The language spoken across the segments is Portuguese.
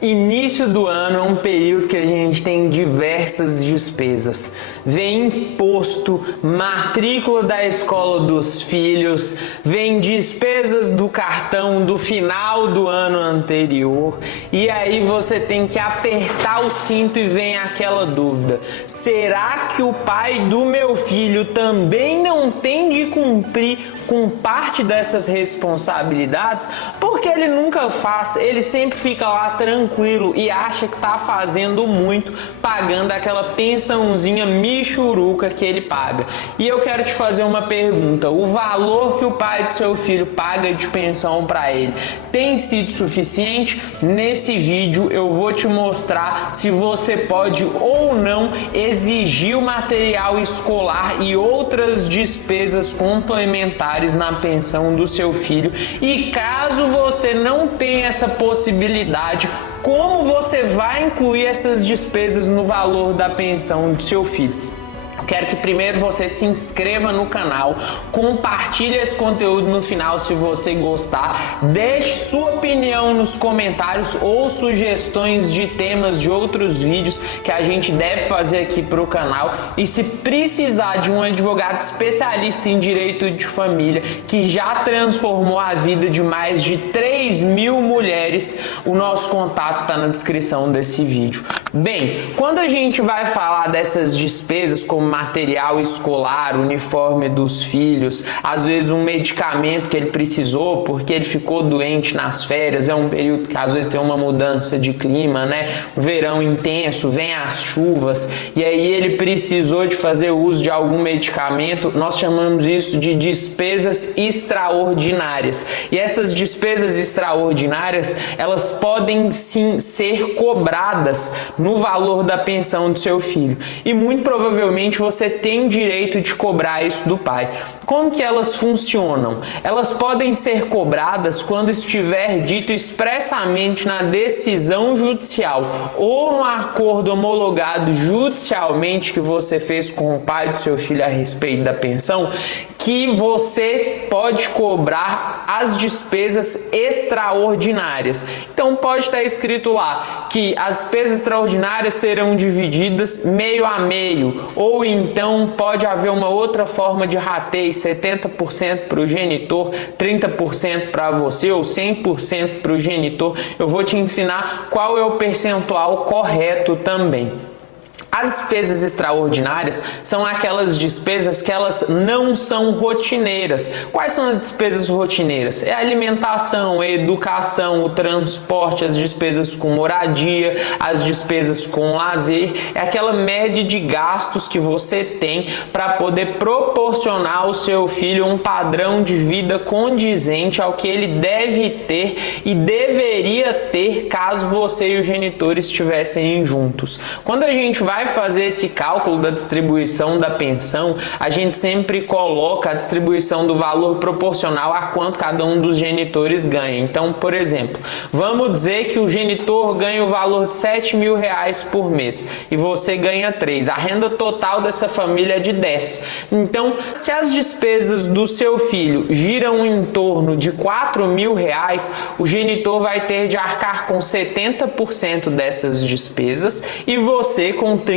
Início do ano é um período que a gente tem diversas despesas. Vem imposto, matrícula da escola dos filhos, vem despesas do cartão do final do ano anterior. E aí você tem que apertar o cinto e vem aquela dúvida: será que o pai do meu filho também não tem de cumprir com parte dessas responsabilidades? Porque ele nunca faz, ele sempre fica lá tranquilo e acha que está fazendo muito, pagando aquela pensãozinha michuruca que ele paga. E eu quero te fazer uma pergunta: o valor que o pai do seu filho paga de pensão para ele tem sido suficiente? Nesse vídeo eu vou te mostrar se você pode ou não exigir o material escolar e outras despesas complementares na pensão do seu filho, e caso você não tenha essa possibilidade, como você vai incluir essas despesas no valor da pensão do seu filho. Quero que primeiro você se inscreva no canal, compartilhe esse conteúdo no final se você gostar, deixe sua opinião nos comentários ou sugestões de temas de outros vídeos que a gente deve fazer aqui para o canal. E se precisar de um advogado especialista em direito de família que já transformou a vida de mais de 3.000 mulheres, o nosso contato está na descrição desse vídeo. Bem, quando a gente vai falar dessas despesas como material escolar, uniforme dos filhos, às vezes um medicamento que ele precisou porque ele ficou doente nas férias, é um período que às vezes tem uma mudança de clima, né? O verão intenso, vem as chuvas e aí ele precisou de fazer uso de algum medicamento. Nós chamamos isso de despesas extraordinárias. E essas despesas extraordinárias, elas podem sim ser cobradas no valor da pensão do seu filho. E muito provavelmente você tem direito de cobrar isso do pai. Como que elas funcionam? Elas podem ser cobradas quando estiver dito expressamente na decisão judicial ou no acordo homologado judicialmente que você fez com o pai do seu filho a respeito da pensão, que você pode cobrar as despesas extraordinárias. Então pode estar escrito lá que as despesas extraordinárias serão divididas meio a meio, ou então pode haver uma outra forma de rateio: 70% para o genitor, 30% para você ou 100% para o genitor. Eu vou te ensinar qual é o percentual correto também. As despesas extraordinárias são aquelas despesas que elas não são rotineiras. Quais são as despesas rotineiras? É a alimentação, a educação, o transporte, as despesas com moradia, as despesas com lazer. É aquela média de gastos que você tem para poder proporcionar ao seu filho um padrão de vida condizente ao que ele deve ter e deveria ter caso você e o genitor estivessem juntos. Quando a gente vai fazer esse cálculo da distribuição da pensão, a gente sempre coloca a distribuição do valor proporcional a quanto cada um dos genitores ganha. Então, por exemplo, vamos dizer que o genitor ganha o valor de R$7.000 por mês e você ganha 3. A renda total dessa família é de 10. Então, se as despesas do seu filho giram em torno de R$4.000, o genitor vai ter de arcar com 70% dessas despesas e você com 30%.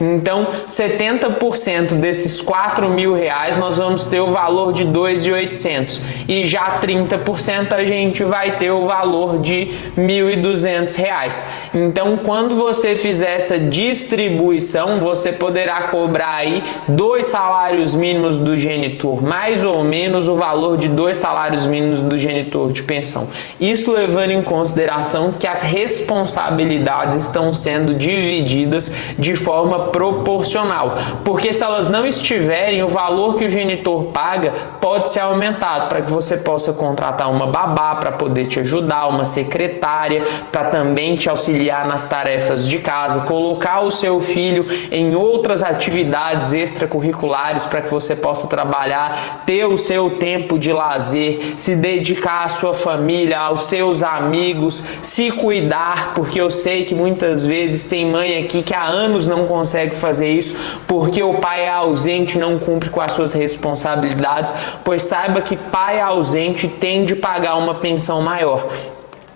Então, 70% desses R$4.000 nós vamos ter o valor de R$2.800 e já 30% a gente vai ter o valor de R$1.200. Então, quando você fizer essa distribuição, você poderá cobrar aí 2 salários mínimos do genitor, mais ou menos o valor de 2 salários mínimos do genitor de pensão. Isso levando em consideração que as responsabilidades estão sendo divididas de forma proporcional, porque se elas não estiverem, o valor que o genitor paga pode ser aumentado para que você possa contratar uma babá para poder te ajudar, uma secretária para também te auxiliar nas tarefas de casa, colocar o seu filho em outras atividades extracurriculares para que você possa trabalhar, ter o seu tempo de lazer, se dedicar à sua família, aos seus amigos, se cuidar, porque eu sei que muitas vezes tem mãe aqui que há anos não consegue fazer isso porque o pai é ausente, não cumpre com as suas responsabilidades, pois saiba que pai ausente tem de pagar uma pensão maior.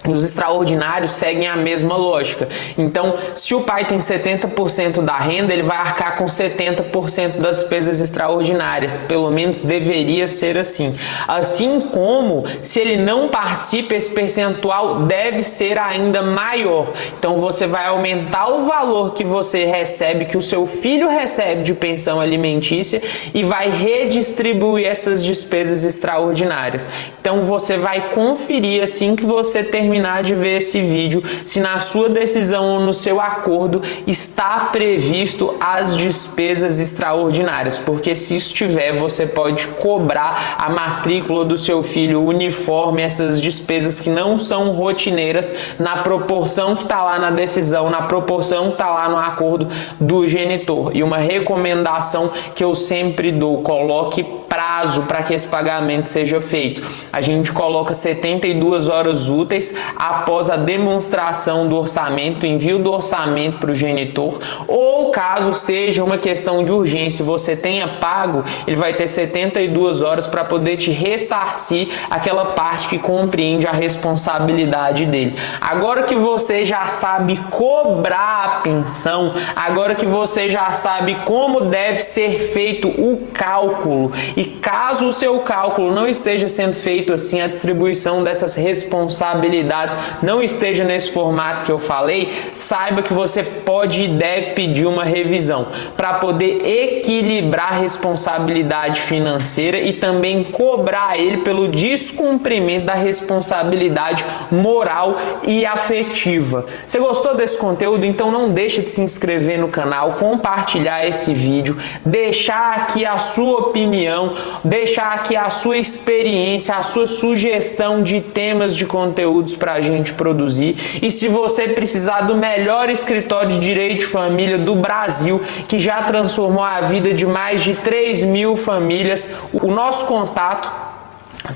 Os extraordinários seguem a mesma lógica. Então, se o pai tem 70% da renda, ele vai arcar com 70% das despesas extraordinárias. Pelo menos deveria ser assim. Assim como, se ele não participa, esse percentual deve ser ainda maior. Então, você vai aumentar o valor que você recebe, que o seu filho recebe de pensão alimentícia e vai redistribuir essas despesas extraordinárias. Então, você vai conferir assim que você terminar de ver esse vídeo, se na sua decisão ou no seu acordo está previsto as despesas extraordinárias, porque se estiver, você pode cobrar a matrícula do seu filho uniforme, essas despesas que não são rotineiras, na proporção que está lá na decisão, na proporção que está lá no acordo do genitor. E uma recomendação que eu sempre dou: coloque prazo para que esse pagamento seja feito. A gente coloca 72 horas úteis após a demonstração do orçamento, envio do orçamento para o genitor, ou caso seja uma questão de urgência, você tenha pago, ele vai ter 72 horas para poder te ressarcir aquela parte que compreende a responsabilidade dele. Agora que você já sabe cobrar a pensão, agora que você já sabe como deve ser feito o cálculo, e caso o seu cálculo não esteja sendo feito assim, a distribuição dessas responsabilidades não esteja nesse formato que eu falei, saiba que você pode e deve pedir uma revisão para poder equilibrar a responsabilidade financeira e também cobrar ele pelo descumprimento da responsabilidade moral e afetiva. Você gostou desse conteúdo? Então não deixe de se inscrever no canal, compartilhar esse vídeo, deixar aqui a sua opinião, deixar aqui a sua experiência, a sua sugestão de temas de conteúdos para a gente produzir. E se você precisar do melhor escritório de direito de família do Brasil, que já transformou a vida de mais de 3.000 famílias, o nosso contato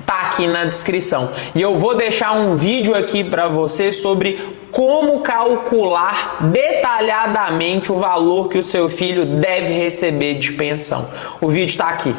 tá aqui na descrição. E eu vou deixar um vídeo aqui para você sobre como calcular detalhadamente o valor que o seu filho deve receber de pensão. O vídeo está aqui.